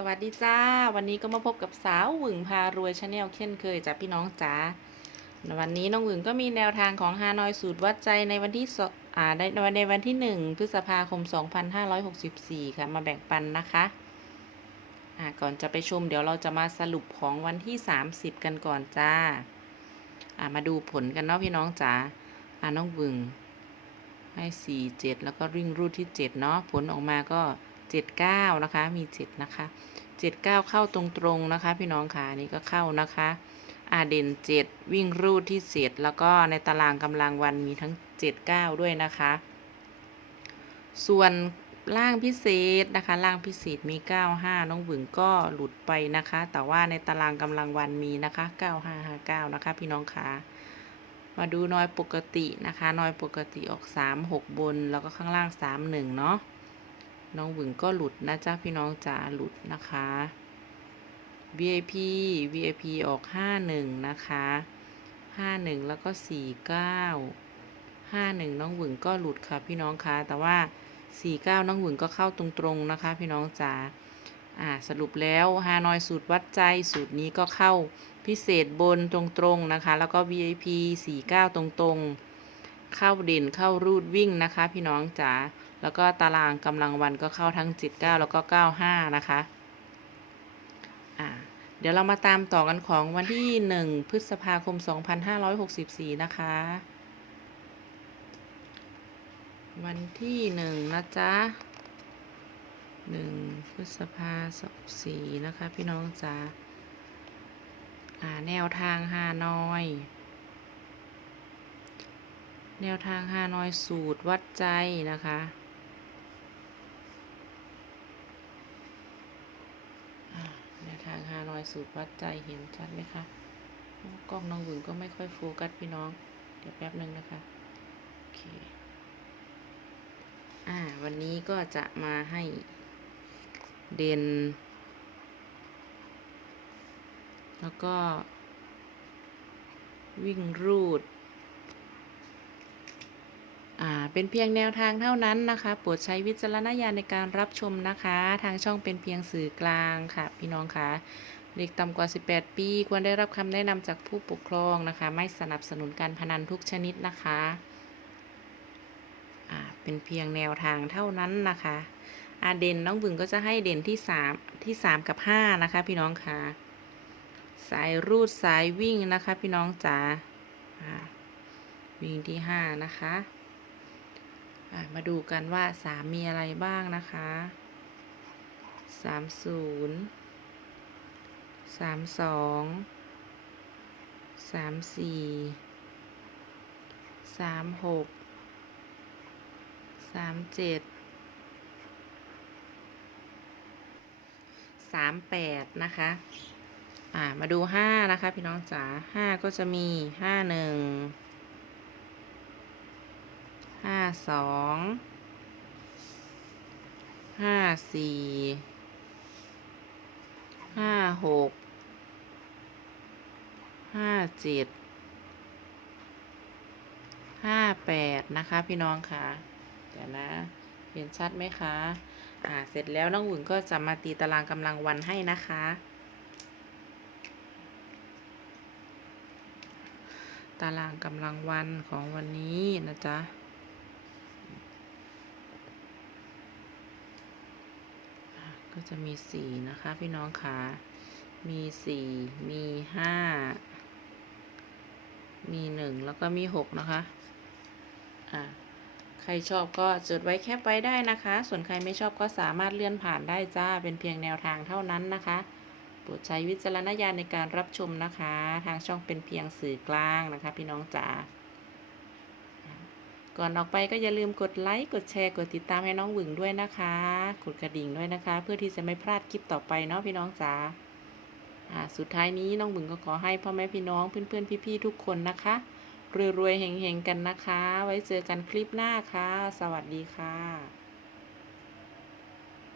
สวัสดีจ้า วันนี้ก็มาพบกับสาวหวึงพารวยชาแนลเช่นเคยจ้ะพี่น้องจ๋าวันนี้น้องหวึงก็มีแนวทางของฮานอยสูตรวัดใจในวันที่อ่าในในวันที่1พฤษภาคม 2564 ค่ะ มาแบ่งปันนะคะอ่าก่อนจะไปชมเดี๋ยวเราจะมาสรุปของวันที่ 30 กันก่อนจ้าอ่ามาดูผลกันเนาะพี่น้องจ๋าอ่าน้องหวึงให้ 4 7 แล้วก็ริ่งรูดที่ 7 เนาะผลออกมาก็ 79 นะคะ มี 7 นะคะ 79 เข้าตรงๆนะคะ พี่น้องค่ะนี่ก็เข้านะคะอาเด่น 7 วิ่งรูดที่ 7 แล้วก็ในตารางกำลังวันมีทั้ง 79 ด้วยนะคะ ส่วนล่างพิเศษนะคะ ล่างพิเศษมี 95 น้องบึงก็หลุดไปนะคะ แต่ว่าในตารางกำลังวันมีนะคะ 9559 นะคะ พี่น้องค่ะมาดูน้อยปกตินะคะน้อยปกติออก 3 6 บน แล้วก็ข้างล่าง 3 1 เนาะ น้องหวึงก็หลุดนะจ๊ะพี่น้องจ๋าหลุดนะคะ VIP VIP ออกห้าหนึ่งนะคะห้าหนึ่งแล้วก็สี่เก้าห้าหนึ่งน้องหวึงก็หลุดค่ะพี่น้องคะแต่ว่าสี่เก้าน้องหวึงก็เข้าตรงๆนะคะ พี่น้องจ๋าอ่าสรุปแล้วฮานอยสูตรวัดใจสูตรนี้ก็เข้าพิเศษบนตรงๆนะคะ แล้วก็ VIP สี่เก้าตรงๆ เข้าเด่นเข้ารูดวิ่งนะคะ พี่น้องจ๋า แล้วก็ตารางกำลังวันก็เข้าทั้ง79แล้วก็ 95 นะคะอ่าเดี๋ยวเรามาตามต่อกันของวันที่ 1 พฤษภาคม 2564 นะคะ วันที่ 1 นะจ๊ะ 1 พฤษภาคม24นะคะ พี่น้องจ๋าอ่าแนวทางฮานอย แนวทางฮานอยสูตรวัดใจนะคะอ่า แนวทางฮานอยสูตรวัดใจเห็นชัดไหมคะกล้องน้องหวึงก็ไม่ค่อยโฟกัสพี่น้อง เดี๋ยวแป๊บหนึ่งนะคะ โอเค อ่า วันนี้ก็จะมาให้เด่น แล้วก็วิ่งรูด เป็นเพียงแนวทางเท่านั้นนะคะโปรดใช้วิจารณญาณในการรับชมนะคะ ทางช่องเป็นเพียงสื่อกลางค่ะ พี่น้องคะเด็กต่ำกว่า 18 ปี ควรได้รับคำแนะนำจากผู้ปกครองนะคะ ไม่สนับสนุนการพนันทุกชนิดนะคะอ่าเป็นเพียงแนวทางเท่านั้นนะคะอาเด่นน้องบึงก็จะให้เด่นที่3ที่ 3 กับ 5 นะคะ พี่น้องคะสายรูดสายวิ่งนะคะ พี่น้องจ๋าอ่าวิ่งที่ 5 นะคะ มาดูกันว่าสามมีอะไรบ้างนะคะสามศูนย์สามสองสามสี่สามหกสามเจ็ดสามแปดนะคะ อ่า มาดูห้านะคะ พี่น้องจ๋าห้าก็จะมีห้าหนึ่ง สองห้าสี่ห้าหกห้าเจ็ดห้าแปดนะคะพี่น้องค่ะเดี๋ยวนะ เห็นชัดไหมคะ อ่า เสร็จแล้วน้องหวึงก็จะมาตีตารางกำลังวันให้นะคะ ตารางกำลังวันของวันนี้นะจ๊ะ ก็จะมีสี่นะคะพี่น้องคะมีสี่มีห้ามีหนึ่งแล้วก็มีหกนะคะ อ่าใครชอบก็จดไว้แคปไว้ได้นะคะ ส่วนใครไม่ชอบก็สามารถเลื่อนผ่านได้จ้า เป็นเพียงแนวทางเท่านั้นนะคะโปรดใช้วิจารณญาณในการรับชมนะคะ ทางช่องเป็นเพียงสื่อกลางนะคะ พี่น้องจ๋า ก่อนออกไปก็อย่าลืมกดไลค์กดแชร์กดติดตามให้น้องหวึงด้วยนะคะกดกระดิ่งด้วยนะคะ เพื่อที่จะไม่พลาดคลิปต่อไปเนาะพี่น้องจ๋าอ่าสุดท้ายนี้น้องหวึงก็ขอให้พ่อแม่พี่น้องเพื่อนๆพี่ๆทุกคนนะคะรวยๆเฮงๆกันนะคะ ไว้เจอกันคลิปหน้าค่ะ สวัสดีค่ะ